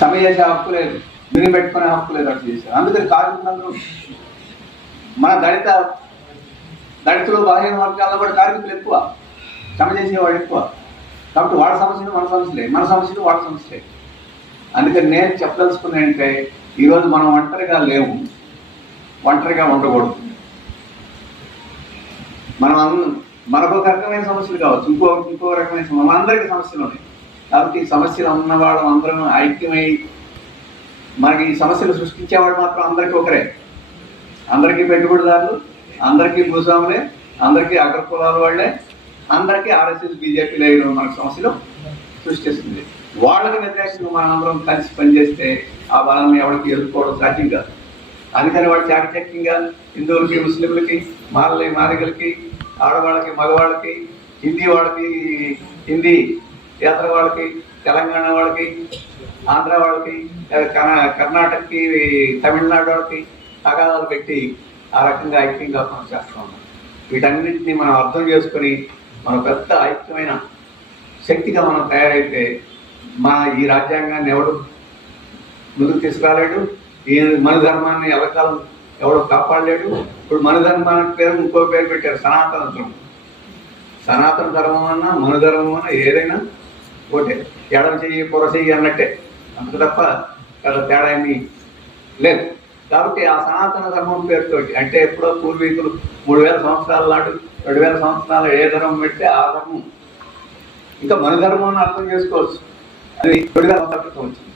సమ్మె చేసే హక్కు లేదు. మిగిలి పెట్టుకునే హక్కు లేదు అట్లా చేశారు. అందుకని కార్మికులందరూ మన దళిత దళితులు బలహీన వర్గాల్లో కూడా కార్మికులు ఎక్కువ. సమ్మె చేసేవాళ్ళు ఎక్కువ. కాబట్టి వాళ్ళ సమస్యలు మన సమస్యలే. మన సమస్యలు వాళ్ళ సమస్యలే. అందుకని నేను చెప్పదలుచుకున్నా అంటే ఈరోజు మనం ఒంటరిగా లేవు ఒంటరిగా ఉండకూడదు. మనం మనకు ఒక రకమైన సమస్యలు కావచ్చు. ఇంకో ఇంకో రకమైన సమస్యలు మనందరికీ సమస్యలు ఉన్నాయి. కాబట్టి సమస్యలు ఉన్న వాళ్ళం అందరం ఐక్యమై మనకి ఈ సమస్యలు సృష్టించేవాడు మాత్రం అందరికీ ఒకరే. అందరికీ పెట్టుబడిదారులు అందరికీ భూస్వాములే అందరికీ అగ్ర కులాల వాళ్ళే అందరికీ ఆర్ఎస్ఎస్ బీజేపీ లేని మనకు సమస్యలు సృష్టిస్తుంది. వాళ్ళకి వ్యతిరేకంగా మనందరం కలిసి పనిచేస్తే ఆ బలాన్ని ఎవరికి ఎదుర్కోవడం సాధ్యం కాదు. అందుకని వాళ్ళు చాకచక్యంగా హిందువులకి ముస్లింలకి మాలలకి మాదిగలకి ఆడవాళ్ళకి మగవాళ్ళకి హిందీ వాళ్ళకి హిందీ యాత్ర వాళ్ళకి తెలంగాణ వాళ్ళకి ఆంధ్ర వాళ్ళకి కర్ణాటకకి తమిళనాడు వాళ్ళకి తగాదాలు పెట్టి ఆ రకంగా ఐక్యంగా మనం చేస్తూ ఉన్నాం. వీటన్నింటినీ మనం అర్థం చేసుకొని మన పెద్ద ఐక్యమైన శక్తిగా మనం తయారైతే మా ఈ రాజ్యాంగాన్ని ఎవడు ముందుకు తీసుకురాలేడు ఈ మన ధర్మాన్ని ఎవరికాలం ఎవడో కాపాడలేడు ఇప్పుడు మన ధర్మానికి పేరు ఇంకో పేరు పెట్టారు సనాతన ధర్మం. సనాతన ధర్మం అన్నా మన ధర్మం అన్నా ఏదైనా ఒకటే ఎడమ చెయ్యి పొర చెయ్యి అన్నట్టే. అంత తప్ప పెద్ద తేడా ఏమీ లేదు. కాబట్టి ఆ సనాతన ధర్మం పేరుతోటి అంటే ఎప్పుడో పూర్వీకులు మూడు వేల సంవత్సరాల నాడు రెండు వేల సంవత్సరాల ఏ ధర్మం పెడితే ఆ ధర్మం. ఇంకా మన ధర్మం అని అర్థం చేసుకోవచ్చు. అది రెండు వేల సంవత్సరాల క్రితం వచ్చింది